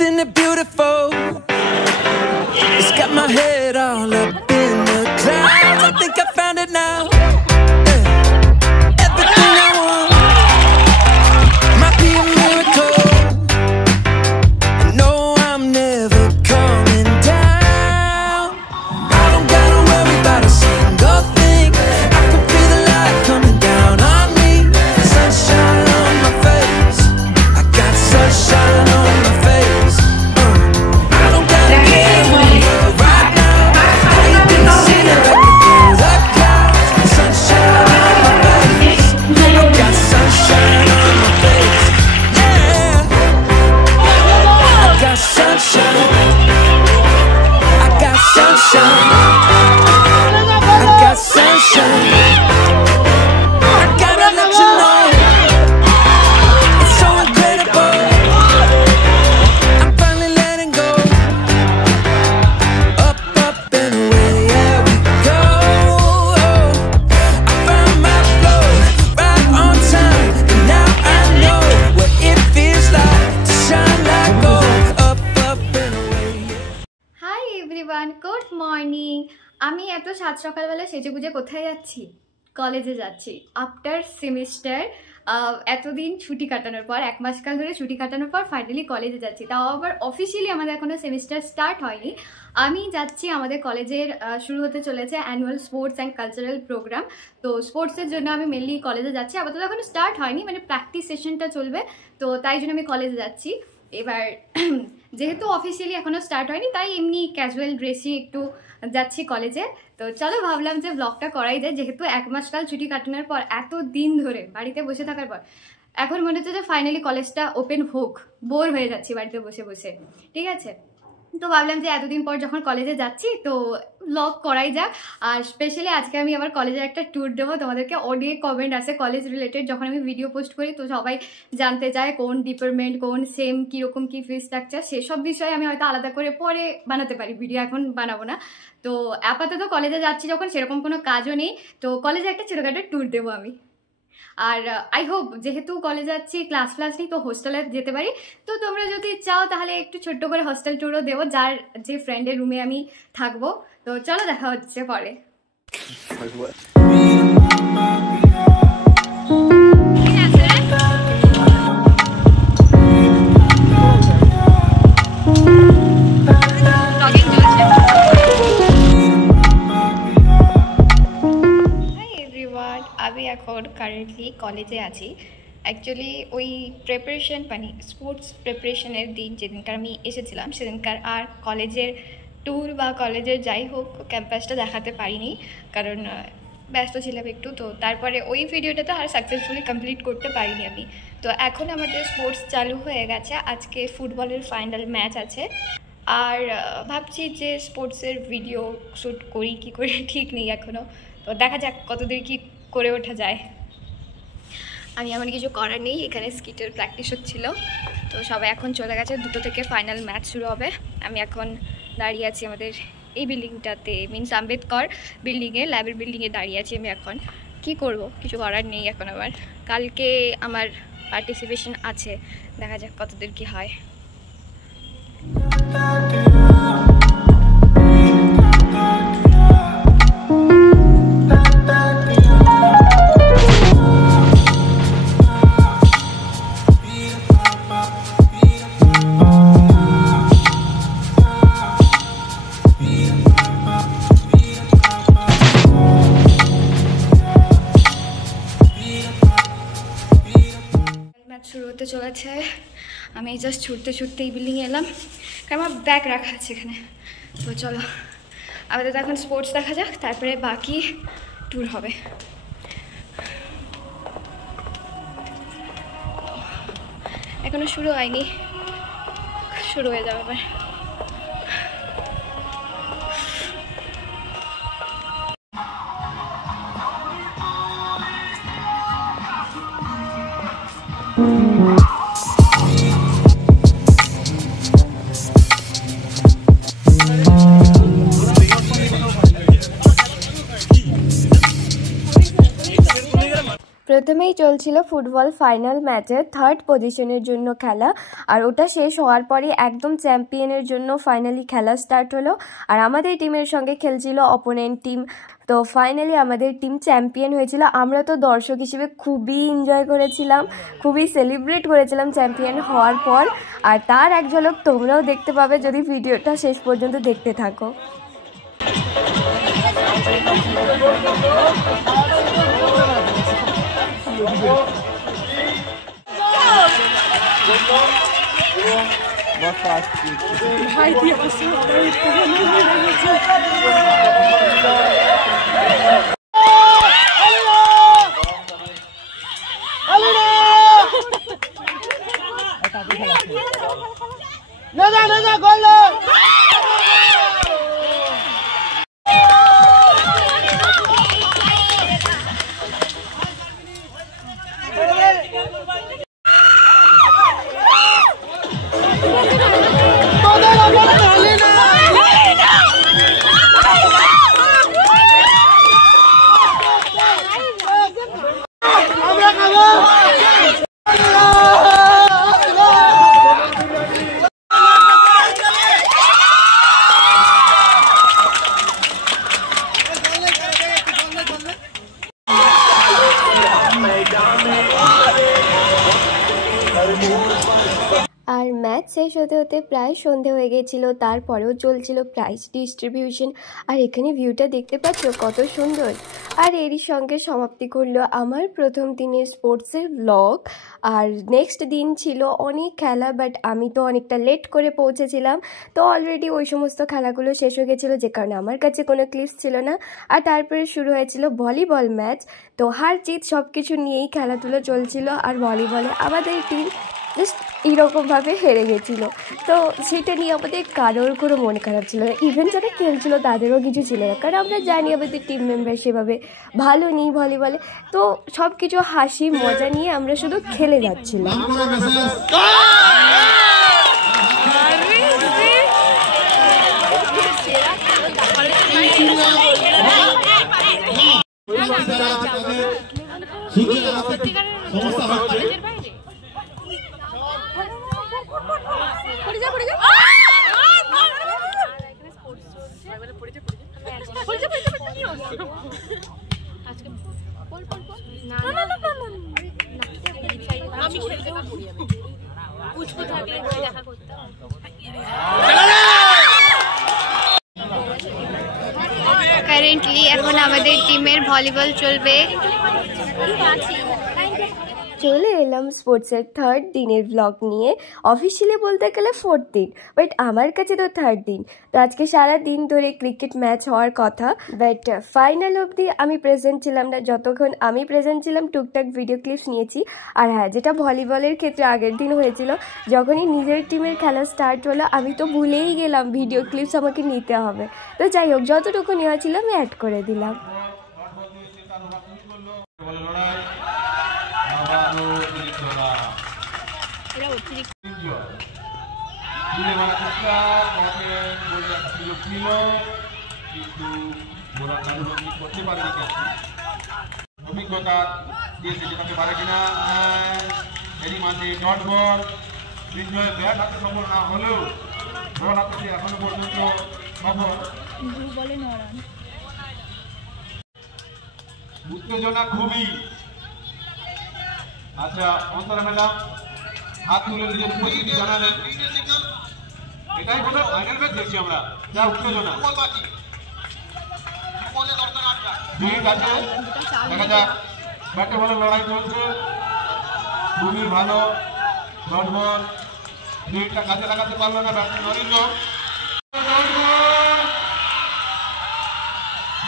isn't it beautiful? It's got my head all up in the clouds. I think I found it now. Everything I want might be a miracle. I know I'm never coming down. I don't gotta worry about a single thing. I can feel the light coming down on me. Sunshine on my face. I got sunshine on my face. I don't gotta care anywhere right now. I ain't gonna see it like it through the clouds. Sunshine on my face. I got sunshine on my face. Yeah. I got sunshine. I got sunshine. I got sunshine. I gotta let you know, it's so incredible. I'm finally letting go. Up, up and away, yeah we go. I found my flow right on time, and now I know what it feels like to shine like gold. Up, up and away, yeah. Hi everyone, good morning. আমি এত সাত সকালবেলা সেজে গুজে কোথায় যাচ্ছি? কলেজে যাচ্ছি আফটার সেমিস্টার। এতদিন ছুটি কাটানোর পর, এক মাসকাল ধরে ছুটি কাটানোর পর ফাইনালি কলেজে যাচ্ছি। তাও আবার অফিসিয়ালি আমাদের এখনও সেমিস্টার স্টার্ট হয়নি। আমি যাচ্ছি, আমাদের কলেজের শুরু হতে চলেছে annual sports and cultural programme. তো স্পোর্টসের জন্য আমি মেনলি কলেজে যাচ্ছি। আপাতত এখনও স্টার্ট হয়নি, মানে প্র্যাকটিস সেশনটা চলবে, তো তাই জন্য আমি কলেজে যাচ্ছি। এবার যেহেতু অফিসিয়ালি এখনও স্টার্ট হয়নি, তাই এমনি ক্যাজুয়াল ড্রেসই একটু যাচ্ছি কলেজে। তো চলো, ভাবলাম যে ব্লগটা করাই যায়, যেহেতু এক মাসকাল ছুটি কাটানোর পর, এত দিন ধরে বাড়িতে বসে থাকার পর এখন মনে হচ্ছে যে ফাইনালি কলেজটা ওপেন হোক। বোর হয়ে যাচ্ছি বাড়িতে বসে বসে, ঠিক আছে? তো ভাবলাম যে এতদিন পর যখন কলেজে যাচ্ছি তো ব্লগ করাই যাক। আর স্পেশালি আজকে আমি আমার কলেজের একটা ট্যুর দেবো তোমাদেরকে। অনেক কমেন্ট আছে কলেজ রিলেটেড, যখন আমি ভিডিও পোস্ট করি তো সবাই জানতে চায় কোন ডিপার্টমেন্ট, কোন সেম, কীরকম কী ফি স্ট্রাকচার, সেসব বিষয়ে আমি হয়তো আলাদা করে পরে বানাতে পারি ভিডিও, এখন বানাবো না। তো আপাতত কলেজে যাচ্ছি যখন, সেরকম কোনো কাজও নেই, তো কলেজে একটা ছোটোখাটো ট্যুর দেবো আমি। আর আই হোপ, যেহেতু কলেজে যাচ্ছি, ক্লাস নেই, তো হোস্টেলে যেতে পারি। তো তোমরা যদি চাও তাহলে একটু ছোট্ট করে হোস্টেল ট্যুরও দেবো, যার যে ফ্রেন্ডের রুমে আমি থাকবো। তো চলো, দেখা হচ্ছে পরে। আমি এখন কারেন্টলি কলেজে আছি। অ্যাকচুয়ালি ওই প্রিপারেশন, মানে স্পোর্টস প্রিপারেশনের দিন যেদিনকার আমি এসেছিলাম, সেদিনকার আর কলেজের ট্যুর বা কলেজের যাই হোক ক্যাম্পাসটা দেখাতে পারিনি, কারণ ব্যস্ত ছিলাম একটু। তো তারপরে ওই ভিডিওটা তো আর সাকসেসফুলি কমপ্লিট করতে পারিনি আমি। তো এখন আমাদের স্পোর্টস চালু হয়ে গেছে, আজকে ফুটবলের ফাইনাল ম্যাচ আছে। আর ভাবছি যে স্পোর্টসের ভিডিও শ্যুট করি কি করে ঠিক নেই এখনও। তো দেখা যাক কতদূর কি করে ওঠা যায়। আমি এমন কিছু করার নেই, এখানে স্কিটের প্র্যাকটিস হচ্ছিল, তো সবাই এখন চলে গেছে। 2টো থেকে ফাইনাল ম্যাচ শুরু হবে। আমি এখন দাঁড়িয়ে আছি আমাদের এই বিল্ডিংটাতে, মিনস আম্বেদকর বিল্ডিংয়ে, ল্যাবের বিল্ডিংয়ে দাঁড়িয়ে আছি আমি। এখন কি করব, কিছু করার নেই এখন। আবার কালকে আমার পার্টিসিপেশন আছে, দেখা যাক কতদূর কি হয়। শুরু হতে চলেছে। আমি জাস্ট ছুটতে ছুটতে এই বিল্ডিংয়ে এলাম, কারণ আমার ব্যাগ রাখা আছে এখানে। তো চলো, আমাদের এখন স্পোর্টস দেখা যাক, তারপরে বাকি ট্যুর হবে। এখনো শুরু হয়নি, শুরু হয়ে যাবে আবার। প্রথমেই চলছিল ফুটবল ফাইনাল ম্যাচের থার্ড পজিশনের জন্য খেলা, আর ওটা শেষ হওয়ার পরে একদম চ্যাম্পিয়নের জন্য ফাইনালি খেলা স্টার্ট হলো। আর আমাদের টিমের সঙ্গে খেলছিল অপোনেন্ট টিম। তো ফাইনালি আমাদের টিম চ্যাম্পিয়ন হয়েছিল। আমরা তো দর্শক হিসেবে খুবই এনজয় করেছিলাম, খুবই সেলিব্রেট করেছিলাম চ্যাম্পিয়ন হওয়ার পর। আর তার এক ঝলক তোমরাও দেখতে পাবে যদি ভিডিওটা শেষ পর্যন্ত দেখতে থাকো। আর ম্যাচ শেষ হতে হতে প্রায় সন্ধে হয়ে গেছিলো। তারপরেও চলছিল প্রাইজ ডিস্ট্রিবিউশন। আর এখানে ভিউটা দেখতে পাচ্ছ কত সুন্দর। আর এরই সঙ্গে সমাপ্তি করলো আমার প্রথম দিনের স্পোর্টসের ব্লগ। আর নেক্সট দিন ছিল অনেক খেলা, বাট আমি তো অনেকটা লেট করে পৌঁছেছিলাম, তো অলরেডি ওই সমস্ত খেলাগুলো শেষ হয়ে গেছিলো, যে কারণে আমার কাছে কোনো ক্লিপস ছিল না। আর তারপরে শুরু হয়েছিল ভলিবল ম্যাচ। তো হার জিত সব কিছু নিয়েই খেলাধুলো চলছিল। আর ভলিবলে আমাদের টিম জাস্ট এইরকমভাবে হেরে গেছিলো। তো সেটা নিয়ে আমাদের কারোর কোনো মন খারাপ ছিল না, ইভেন যারা খেলছিল তাদেরও কিছু ছিল না, কারণ আমরা জানি আমাদের টিম মেম্বার সেভাবে ভালো নেই ভলিবলে। তো সব কিছু হাসি মজা নিয়ে আমরা শুধু খেলে যাচ্ছিলাম। কারেন্টলি এখন আমাদের টিমের ভলিবল চলবে। চলে এলাম স্পোর্টসের থার্ড দিনের ব্লগ নিয়ে। অফিসিয়ালি বলতে গেলে ফোর্থ দিন, বাট আমার কাছে তো থার্ড দিন। তো আজকে সারা দিন ধরে ক্রিকেট ম্যাচ হওয়ার কথা, বাট ফাইনাল অবধি আমি প্রেজেন্ট ছিলাম না। যতক্ষণ আমি প্রেজেন্ট ছিলাম টুকটাক ভিডিও ক্লিপস নিয়েছি। আর হ্যাঁ, যেটা ভলিবলের ক্ষেত্রে আগের দিন হয়েছিল, যখনই নিজের টিমের খেলা স্টার্ট হলো আমি তো ভুলেই গেলাম ভিডিও ক্লিপস আমাকে নিতে হবে। তো যাই হোক, যতটুকু নেওয়া ছিল আমি অ্যাড করে দিলাম। অভিজ্ঞতা দিয়েছে যেটাকে পারে কিনা। এরই মাঝে ডট বল বিজয় ব্যাট হাতে সফল না হলেও বল হাতে এখনো পর্যন্ত সফল। উত্তেজনা খুবই। আচ্ছা, অন্তরা ম্যাডাম হাত তুলে নিজের উপস্থিতি জানালেন। এটাই হলো ফাইনাল ম্যাচ দেখছি আমরা, যা উত্তেজনা। ঠিক আছে, দেখা যাক। ব্যাটে বলে লড়াই চলছে, খুবই ভালো। ডট বল নেটটা কাজে লাগাতে পারলো না ব্যাটসম্যান নরেন্দ্র।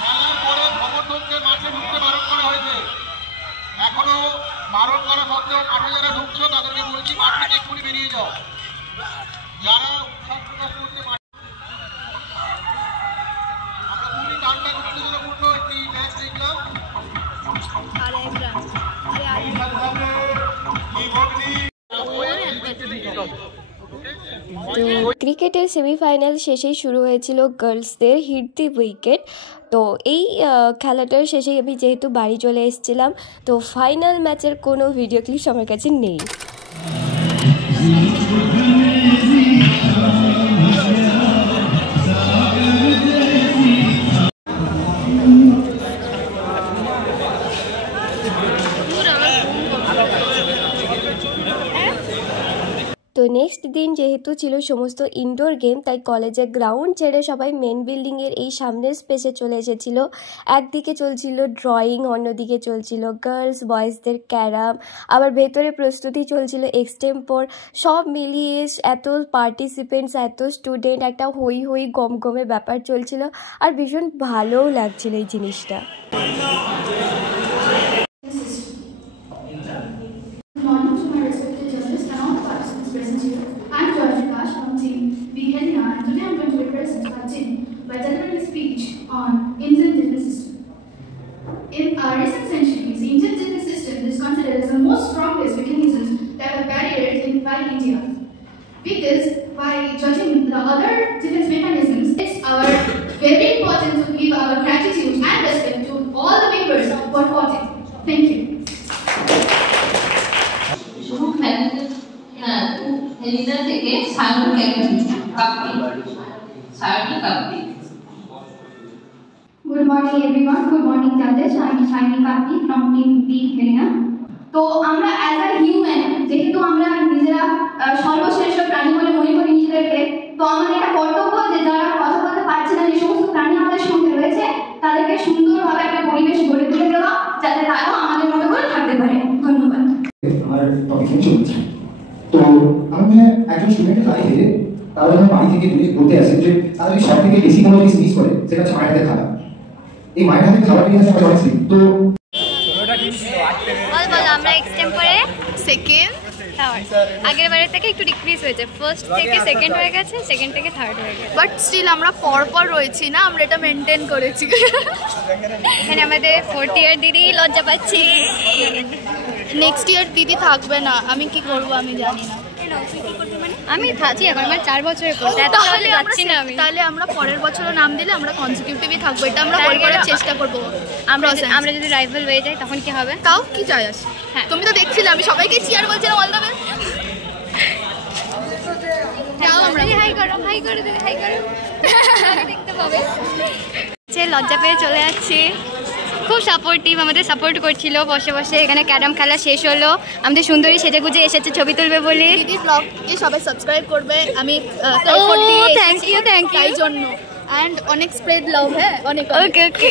খেলার পরে সমর্থককে মাঠে ঢুকতে বারণ করা হয়েছে। এখনো বারণ করা সত্ত্বেও মাঠে যারা ঢুকছো তাদেরকে বলছি মাঠ থেকে এক্ষুনি বেরিয়ে যাও। যারা উৎসাহ প্রকাশ করতে আমরা খুবই টানটা উত্তেজনাপূর্ণ একটি ম্যাচ দেখলাম। তো ক্রিকেটের সেমিফাইনাল শেষেই শুরু হয়েছিল গার্লসদের হিট দি উইকেট। তো এই খেলাটার শেষেই আমি যেহেতু বাড়ি চলে এসেছিলাম, তো ফাইনাল ম্যাচের কোনো ভিডিও ক্লিপ আমার কাছে নেই। তো নেক্সট দিন যেহেতু ছিল সমস্ত ইনডোর গেম, তাই কলেজের গ্রাউন্ড ছেড়ে সবাই মেন বিল্ডিংয়ের এই সামনের স্পেসে চলে এসেছিল। একদিকে চলছিল ড্রয়িং, অন্যদিকে চলছিল গার্লস বয়েজদের ক্যারাম, আবার ভেতরে প্রস্তুতি চলছিল এক্সটেম্পোর। সব মিলিয়ে এত পার্টিসিপেন্টস, এত স্টুডেন্ট, একটা হই হই গমগমে ব্যাপার চলছিল, আর ভীষণ ভালোও লাগছিল এই জিনিসটা। I'm George Prakash from Team BNR, and today I'm going to represent our team by delivering a speech on Indian defense system. In our recent centuries, the Indian defense system is considered as the most strongest mechanism that are barriered by India. Because by judging the other defense mechanisms, it's our very important to give our gratitude and respect to all the members who are fought it. Thank you. Helena থেকে Sayani কাপ্তি। Good morning everyone. Good morning judges. I am Saini Kapti from Team B Helena. তো আমরা as a human, যেহেতু আমরা নিজেরা সর্বশ্রেষ্ঠ প্রাণী বলে মনে করি নিজেদেরকে, তো আমাদের একটা কর্তব্য যে যারা কথা বলতে পারছে না, যে সমস্ত প্রাণী আমাদের সঙ্গে রয়েছে, তাদেরকে সুন্দরভাবে একটা পরিবেশ গড়ে তুলে দেওয়া, যাতে তারাও আমাদের মতো করে থাকতে পারে। ধন্যবাদ। আমার টপিক চলছে। তো আমি একজন স্টুডেন্টের লাইফে তারা যখন বাড়ি থেকে জিনিস বলতে আসে যে তারা যদি সব থেকে বেশি কোনো জিনিস মিস করে, সেটা হচ্ছে মায়ের হাতের খাবার। এই মায়ের হাতের খাবার নিয়ে আসলে অনেক স্মৃতি। তো আমরা এক্সটেম্পোরে সেকেন্ড, থার্ড, আগের বারের থেকে একটু ডিক্রিজ হয়েছে। ফার্স্ট থেকে সেকেন্ড হয়ে গেছে, সেকেন্ড থেকে থার্ড হয়ে গেছে, বাট স্টিল আমরা পরপর রয়েছি না, আমরা এটা মেনটেন করেছি। এখানে আমাদের ফোর্থ ইয়ার দিদি লজ্জা পাচ্ছি। নেক্সট ইয়ার দিদি থাকবে না, আমি কি করব আমি জানি না। আমি থাকি এখন, আমার 4 বছরের কোর্স, তাহলে যাচ্ছি না আমি। তাহলে আমরা পরের বছরও নাম দিলে আমরা কনসিকিউটিভই থাকবো, এটা আমরা হোল্ড করার চেষ্টা করব। আমরা যদি রাইভাল হয়ে যাই তখন কি হবে? তাও কি যায় আসে? হ্যাঁ, তুমি তো দেখছিলে আমি সবাইকে চিয়ার বলছিলাম অল দ্য বেস্ট। তাও আমরা হাই করো, হাই করো দিদি, হাই করো, দেখতে পাবে। লজ্জা পেয়ে চলে যাচ্ছি। খুব সাপোর্টিভ, আমাদের সাপোর্ট করছিল বসে বসে। এখানে ক্যারাম খেলা শেষ হলো, আমাদের সুন্দরী সেজে গুজে এসেছে ছবি তুলবে বলে। দিদি ব্লগকে সবাই সাবস্ক্রাইব করবে, আমি থ্যাংক ইউ তাই জন্য। অ্যান্ড অনেক স্প্রেড লাভ, হ্যাঁ অনেক। ওকে ওকে।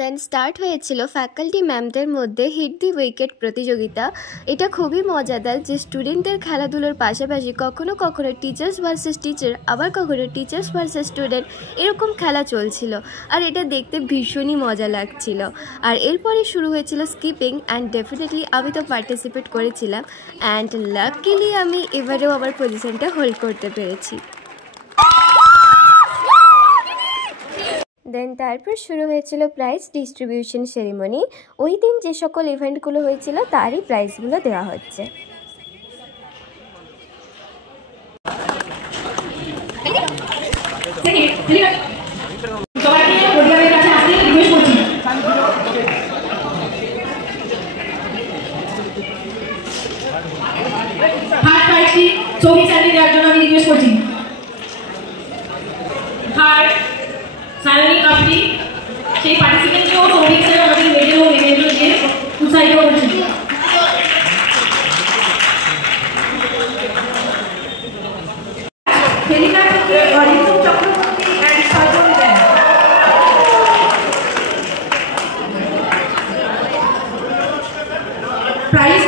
দেন স্টার্ট হয়েছিল ফ্যাকাল্টি ম্যামদের মধ্যে হিট দি উইকেট প্রতিযোগিতা। এটা খুবই মজাদার যে স্টুডেন্টদের খেলাধুলোর পাশাপাশি কখনো কখনো টিচার্স ভার্সেস টিচার, আবার কখনো টিচার্স ভার্সেস স্টুডেন্ট, এরকম খেলা চলছিল, আর এটা দেখতে ভীষণই মজা লাগছিল। আর এরপরে শুরু হয়েছিল স্কিপিং, অ্যান্ড ডেফিনেটলি আমি তো পার্টিসিপেট করেছিলাম, অ্যান্ড লাকিলি আমি এবারেও আমার পজিশনটা হোল্ড করতে পেরেছি। দেন তারপর শুরু হয়েছিল প্রাইজ ডিস্ট্রিবিউশন সেরিমনি। ওই দিন যে সকল ইভেন্টগুলো হয়েছিল তারই প্রাইজগুলো দেওয়া হচ্ছে। ছবি চালিয়ে দেওয়ার জন্য আমি রিকোয়েস্ট করছি। সায়নী কাপ্তি সেই পার্টিসিপেন্টকেও ছবি হিসেবে আমাদের মেডেল ও মেডেল দিয়ে উৎসাহিত করছি। হেলিনা থেকে ঋতু চক্রবর্তী অ্যান্ড সজল দেন। Prize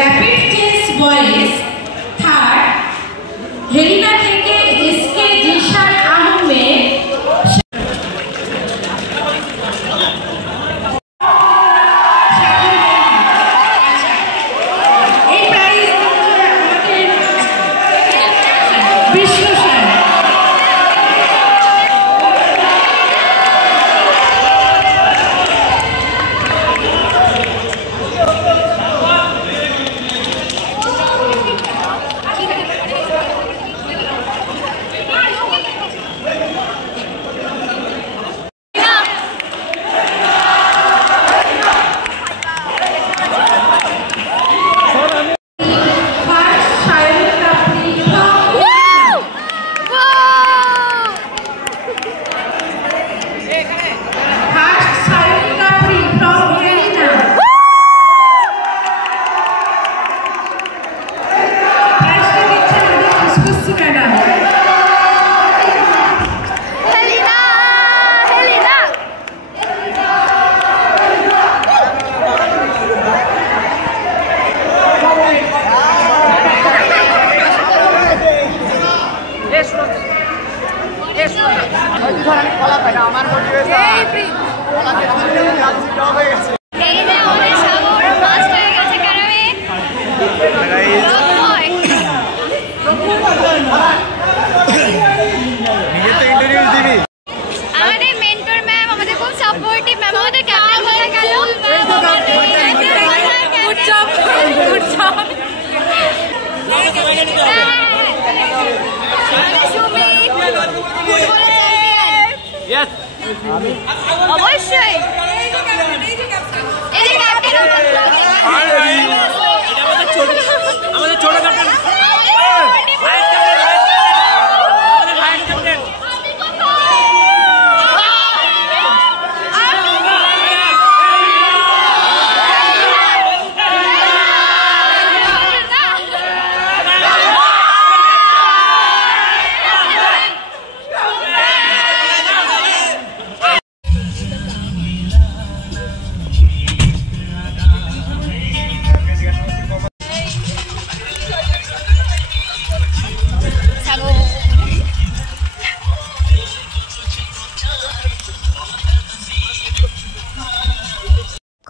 Rapid Chase Boys, third, Helena থেকে SK জিশান আহমেদ। এই প্রাইজ আমাদের বিষ্ণু সেন। আমাদের মেন্টর ম্যাম আমাদের খুব সাপোর্টিভ ম্যাম, আমাদের ক্যাপ্টেন হয়ে গেল। Good job, good job. অবশ্যই আমাদের ছোট ক্যাপ্টেন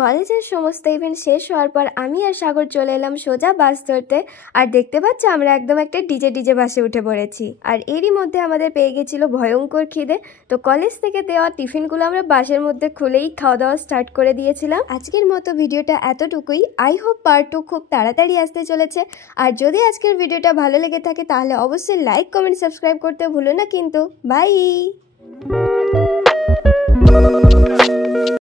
কলেজের সমস্ত ইভেন্ট শেষ হওয়ার পর আমি আর সাগর চলে এলাম সোজা বাস ধরতে। আর দেখতে পাচ্ছ আমরা একদম একটা ডিজে বাসে উঠে পড়েছি। আর এরই মধ্যে আমাদের পেয়ে গেছিলো ভয়ঙ্কর খিদে। তো কলেজ থেকে দেওয়া টিফিনগুলো আমরা বাসের মধ্যে খুলেই খাওয়া দাওয়া স্টার্ট করে দিয়েছিলাম। আজকের মতো ভিডিওটা এতটুকুই। আই হোপ পার্ট 2 খুব তাড়াতাড়ি আসতে চলেছে। আর যদি আজকের ভিডিওটা ভালো লেগে থাকে তাহলে অবশ্যই লাইক কমেন্ট সাবস্ক্রাইব করতে ভুলো না কিন্তু। বাই।